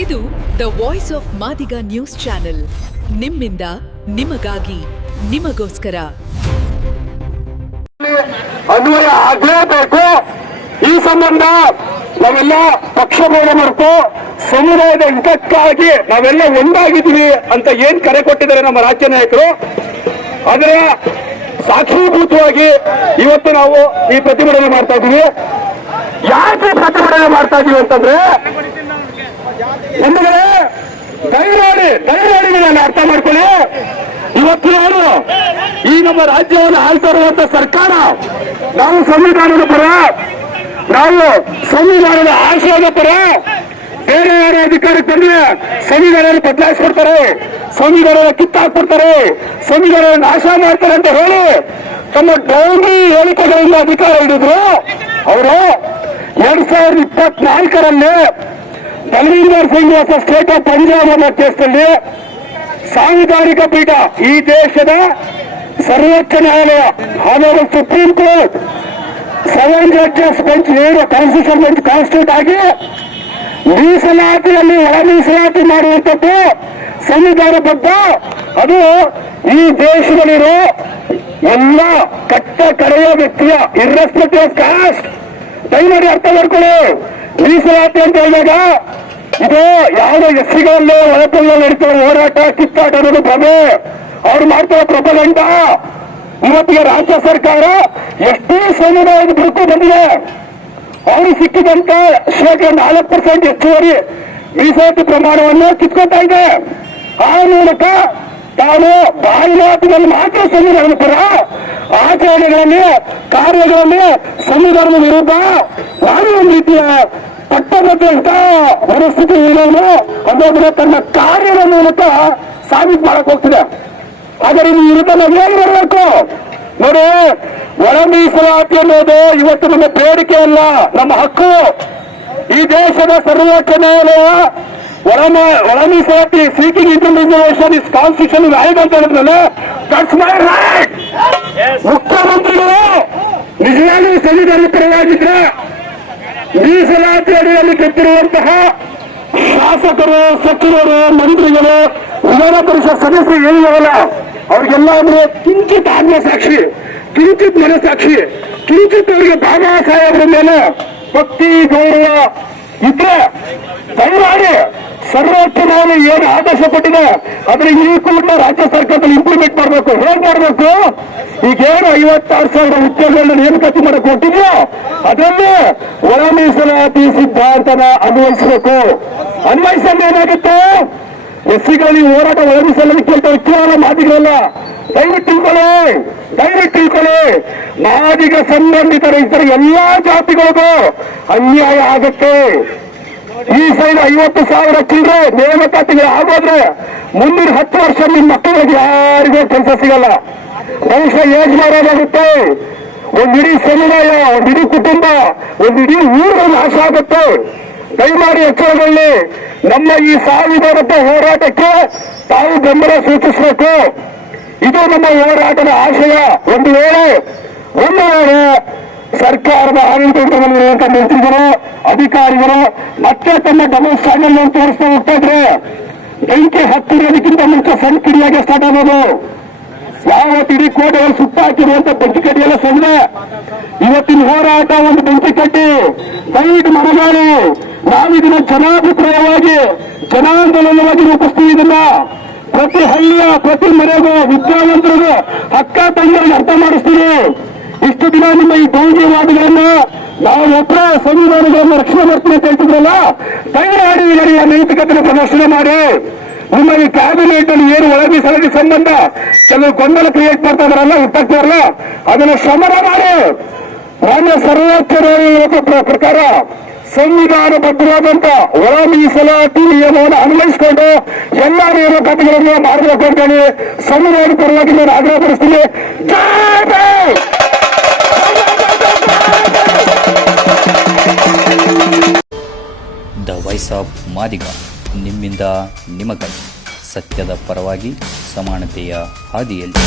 ಇದು the voice of Madiga news channel. ನಿಮ್ಮಿಂದ ನಿಮಗಾಗಿ ನಿಮಗೋಸ್ಕರ. ಅನ್ವಯ ಆಗಲೇಬೇಕು. ಈ ಸಂಬಂಧ ನಾವೆಲ್ಲ ಪಕ್ಷಭೇದ ಮರೆತು ಸಮುದಾಯದ ಹಿತಕ್ಕಾಗಿ ನಾವೆಲ್ಲ ಒಂದಾಗಿದ್ದೀವಿ ಅಂತ ಏನ್ ಕರೆ ಕೊಟ್ಟಿದ್ದಾರೆ ನಮ್ಮ ರಾಜ್ಯ ನಾಯಕರು, ಅದರ ಸಾಕ್ಷೀಭೂತವಾಗಿ ಇವತ್ತು ನಾವು ಈ ಪ್ರತಿಭಟನೆ ಮಾಡ್ತಾ ಇದ್ದೀವಿ. ಯಾಕೆ ಪ್ರತಿಭಟನೆ ಮಾಡ್ತಾ ಇದೀವಿ ಅಂತಂದ್ರೆ, ಒಂದುಗಡೆ ದಯಮಾಡಿ ನಾನು ಅರ್ಥ ಮಾಡ್ಕೊಳ್ಳಿ. ಇವತ್ತು ನಾನು ಈ ನಮ್ಮ ರಾಜ್ಯವನ್ನು ಆಳ್ತಾ ಇರುವಂತ ಸರ್ಕಾರ, ನಾವು ಸಂವಿಧಾನದ ಪರ, ನಾವು ಸಂವಿಧಾನದ ಆಶಯದ ಪರ. ಬೇರೆ ಯಾರು ಅಧಿಕಾರಕ್ಕೆ ಬಂದ್ರೆ ಸಂವಿಧಾನ ಬದಲಾಯಿಸ್ಕೊಡ್ತಾರೆ, ಸಂವಿಧಾನ ಕಿತ್ತಾಕ್ಬಿಡ್ತಾರೆ, ಸಂವಿಧಾನ ನಾಶ ಮಾಡ್ತಾರೆ ಅಂತ ಹೇಳಿ ತಮ್ಮ ಡೌನಿ ಹೇಳಿಕೆಗಳಿಂದ ಅಧಿಕಾರ ಹಿಡಿದ್ರು. ಅವರು 2024ರಲ್ಲಿ Balvinder Singh versus state of Punjab ಅನ್ನೋ ಕೇಸ್ನಲ್ಲಿ ಸಾಂವಿಧಾನಿಕ ಪೀಠ, ಈ ದೇಶದ ಸರ್ವೋಚ್ಚ ನ್ಯಾಯಾಲಯ ಹಾಗೂ ಸುಪ್ರೀಂ ಕೋರ್ಟ್ 7 ಜಡ್ಜಸ್ ಬೆಂಚ್ ಏನು ಕಾನ್ಸ್ಟಿಟ್ಯೂಷನ್ ಬೆಂಚ್ ಕಾನ್ಸ್ಟಿಟ್ಯೂಟ್ ಆಗಿ ಮೀಸಲಾತಿಯಲ್ಲಿ ಒಳ ಮೀಸಲಾತಿ ಮಾಡುವಂಥದ್ದು ಸಂವಿಧಾನಬದ್ಧ. ಅದು ಈ ದೇಶದಲ್ಲಿರೋ ಎಲ್ಲ ಕಟ್ಟ ಕಡೆಯ ವ್ಯಕ್ತಿಯ ಇರ್ರೆಸ್ಪೆಕ್ಟಿವ್ ಆಫ್ ಕಾಸ್ಟ್. ದಯಮಾಡಿ ಅರ್ಥ ಮಾಡ್ಕೊಳ್ಳಿ. ಮೀಸಲಾತಿ ಅಂತ ಹೇಳಿದಾಗ ಇದು ಯಾವುದೋ ಎಸ್ಸಿಗಳಲ್ಲಿ ಒಳಪಲ್ಲಿ ನಡೀತಾರ ಹೋರಾಟ ಕಿತ್ತಾಟ ಅನ್ನೋದು ಭ್ರಮೆ. ಅವ್ರು ಮಾಡ್ತಾರ ಪ್ರಪಗಂಡ. ಇವತ್ತಿಗೆ ರಾಜ್ಯ ಸರ್ಕಾರ ಎಷ್ಟೇ ಸಮುದಾಯದ ಬಿರುಕು ಬಂದಿದೆ, ಅವರು ಸಿಕ್ಕಿದಂತ 4% ಹೆಚ್ಚುವರಿ ಮೀಸಲಾತಿ ಪ್ರಮಾಣವನ್ನು ಕಿತ್ಕೊತಾ ಇದೆ. ಆ ಮೂಲಕ ತಾನು ಬಾಯಿ ಮಾತಿನಲ್ಲಿ ಮಾತ್ರ ಸಂವಿಧಾನದ ಪರ, ಆಚರಣೆಗಳಲ್ಲಿ ಕಾರ್ಯಗಳಲ್ಲಿ ಸಂವಿಧಾನದ ವಿರುದ್ಧ ನಾನು ಒಂದು ರೀತಿಯ ಪಟ್ಟಬದ್ಧ ಪರಿಸ್ಥಿತಿ ಇರೋನು ಅನ್ನೋದನ್ನ ತನ್ನ ಕಾರ್ಯದ ಮೂಲಕ ಸಾಬೀತು ಮಾಡಕ್ ಹೋಗ್ತಿದೆ. ಆದರೆ ಈ ವಿರುದ್ಧ ನಾವು ಹೇಗೆ ಬರಬೇಕು ನೋಡಿ. ಒಳ ಮೀಸಲಾತಿ ಅನ್ನೋದು ಇವತ್ತು ನಮ್ಮ ಬೇಡಿಕೆ ಅಲ್ಲ, ನಮ್ಮ ಹಕ್ಕು. ಈ ದೇಶದ ಸರ್ವೋಚ್ಚ ನ್ಯಾಯಾಲಯ ಒಳ ಮೀಸಲಾತಿ ಸೀಕಿಂಗ್ ಇಂಟರ್ಮಿಸೇಷನ್ ಇಸ್ ಕಾನ್ಸ್ಟಿಟ್ಯೂಷನ್ ವ್ಯಾಲಿಡ್ ಅಂತ ಹೇಳಿದ್ರಲ್ಲ, ದಟ್ಸ್ ಮೈ ರೈಟ್. ಮುಖ್ಯಮಂತ್ರಿಗಳು ನಿಜವಾಗ್ಲೂ ಸಂವಿಧಾನ ಪರವಾಗಿದ್ರೆ ಮೀಸಲಾತಿ ಅಡಿಯಲ್ಲಿ ಕೆತ್ತಿರುವಂತಹ ಶಾಸಕರು, ಸಚಿವರು, ಮಂತ್ರಿಗಳು, ವಿಧಾನ ಪರಿಷತ್ ಸದಸ್ಯರು ಏನಿದಾವಲ್ಲ, ಅವ್ರಿಗೆಲ್ಲ ಅಂದ್ರೆ ಕಿಂಚಿತ್ ಆತ್ಮಸಾಕ್ಷಿ, ಕಿಂಚಿತ್ ಮನಸ್ಸಾಕ್ಷಿ, ಕಿಂಚಿತ್ ಅವರಿಗೆ ಬಾಬಾ ಸಾಹೇಬ್ರ ಮೇಲೆ ಭಕ್ತಿ ಗೌರವ ಇದ್ರೆ ದಯಮಾಡಿ ಸರ್ವೋಚ್ಚ ನ್ಯಾಯಾಲಯ ಏನು ಆದೇಶ ಕೊಟ್ಟಿದೆ ಅದ್ರ ಈ ಕೂಡ ರಾಜ್ಯ ಸರ್ಕಾರದಲ್ಲಿ ಇಂಪ್ಲಿಮೆಂಟ್ ಮಾಡಬೇಕು. ಹೇಗ್ ಮಾಡಬೇಕು? ಈಗೇನು 56,000 ಉದ್ಯೋಗಗಳನ್ನ ನೇಮಕಾತಿ ಮಾಡಕ್ ಕೊಟ್ಟಿದ್ಯೋ ಅದರಲ್ಲಿ ಒಳ ಮೀಸಲಾತಿ ಸಿದ್ಧಾಂತನ ಅನ್ವಯಿಸಬೇಕು. ಅನ್ವಯಿಸಲು ಏನಾಗುತ್ತೆ? ಎಸ್ಸಿಗಳಲ್ಲಿ ಹೋರಾಟ ಒಳ ಮೀಸಲಾತಿ ಕೇಳ್ತಾರೆ ಕೇವಲ ಮಾದಿಗರಲ್ಲ. ದಯವಿಟ್ಟು ತಿಳ್ಕೊಳ್ಳಿ. ಮಾದಿಗ ಸಂಬಂಧಿತರ ಇತರ ಎಲ್ಲಾ ಜಾತಿಗಳಿಗೂ ಅನ್ಯಾಯ ಆಗುತ್ತೆ. ಈ ಸೈಡ್ 50,000 ಚಿಲ್ಲರೆ ನೇಮಕಾತಿಗಳು ಆಗೋದ್ರೆ ಮುಂದಿನ 10 ವರ್ಷ ನಿಮ್ಮ ಮಕ್ಕಳಿಗೆ ಯಾರಿಗೂ ಕೆಲಸ ಸಿಗಲ್ಲ. ಬಹುಶಃ ಏಜ್ ಮಾಡೋದಾಗುತ್ತೆ. ಒಂದಿಡೀ ಸಮುದಾಯ, ಒಂದಿಡೀ ಕುಟುಂಬ, ಒಂದಿಡೀ ಊರು ನಾಶ ಆಗುತ್ತೆ. ದಯಮಾಡಿ ಎಚ್ಚರದಲ್ಲಿ ನಮ್ಮ ಈ ಸಂವಿಧಾನದ ಹೋರಾಟಕ್ಕೆ ತಾವು ಬೆಂಬಲ ಸೂಚಿಸಬೇಕು. ಇದು ನಮ್ಮ ಹೋರಾಟದ ಆಶಯ. ಒಂದು ವೇಳೆ ಸರ್ಕಾರದ ಆಡಳಿತದಲ್ಲಿರುವಂತಹ ಮಂತ್ರಿಗಳು, ಅಧಿಕಾರಿಗಳು ಮತ್ತೆ ತಮ್ಮ ಡಬಲ್ ಸ್ಟ್ಯಾಂಡರ್ಡ್ ತೋರಿಸ್ತಾ ಹೋಗ್ತಾ ಇದ್ರೆ ಬೆಂಕಿ ಹತ್ತಿರೋದಕ್ಕಿಂತ ಮುಂಚೆ ಸಣ್ಣ ಕಿಡಿಯಾಗೆ ಸ್ಟಾರ್ಟ್ ಆಗೋದು. ಯಾವತ್ತು ಇಡೀ ಕೋಟೆಯಲ್ಲಿ ಸುತ್ತಾಕಿರುವಂತ ಬೆಂಕಿ ಕಡ್ಡಿಯೆಲ್ಲ ಸೊನ್ನೆ. ಇವತ್ತಿನ ಹೋರಾಟ ಒಂದು ಬೆಂಕಿ ಕಟ್ಟಿ ದಯವಿಟ್ಟು ಮನಗಾಳಿ. ನಾವಿದನ್ನ ಜನಾಭಿಪ್ರಾಯವಾಗಿ ಜನಾಂದೋಲನವಾಗಿ ರೂಪಿಸ್ತೀವಿ. ಇದನ್ನ ಪ್ರತಿ ಹಳ್ಳಿಯ ಪ್ರತಿ ಮನೆಗೂ ವಿದ್ಯಾವಂತರಿಗೂ ಅಕ್ಕ ತಂಗಿಯರಿಗೆ ಅರ್ಥ ಮಾಡಿಸ್ತೀವಿ. ಇಷ್ಟು ದಿನ ನಿಮ್ಮ ಈ ಗೌರವಾದಿಗಳನ್ನ ನಾವು ಒಬ್ಬರ ಸಂವಿಧಾನಗಳನ್ನು ರಕ್ಷಣೆ ಮಾಡ್ತೀವಿ ಅಂತ ಹೇಳ್ತಿದ್ರಲ್ಲ, ದಯಮಾಡಿ ಆ ನೈತಿಕತೆಯನ್ನು ಪ್ರದರ್ಶನ ಮಾಡಿ. ನಿಮ್ಮ ಈ ಕ್ಯಾಬಿನೆಟ್ ಅಲ್ಲಿ ಏನು ಒಳ ಮೀಸಲಾತಿ ಸಂಬಂಧ ಕೆಲವು ಗೊಂದಲ ಕ್ರಿಯೇಟ್ ಮಾಡ್ತಾ ಇದಾರಲ್ಲ, ಹುಟ್ಟಾಕ್ತಾರಲ್ಲ, ಅದನ್ನು ಶಮನ ಮಾಡಿ. ರಾಜ್ಯ ಸರ್ವೋಚ್ಚ ನ್ಯಾಯಾಲಯದ ಪ್ರಕಾರ ಸಂವಿಧಾನಬದ್ಧವಾದಂತ ಒಳ ಮೀಸಲಾತಿ ನಿಯಮವನ್ನು ಅನ್ವಯಿಸಿಕೊಂಡು ಎಲ್ಲ ನೇಮಕಾತಿಗಳನ್ನು ಮಾಡಬೇಕು ಅಂತ ಹೇಳಿ ಸಂವಿಧಾನ ಪರವಾಗಿ ನಾನು ಆಗ್ರಹಪಡಿಸ್ತೀನಿ. ದ ವಾಯ್ಸ್ ಆಫ್ ಮಾದಿಗ, ನಿಮ್ಮಿಂದ ನಿಮಗಾಗಿ, ಸತ್ಯದ ಪರವಾಗಿ, ಸಮಾನತೆಯ ಹಾದಿಯಲ್ಲಿ.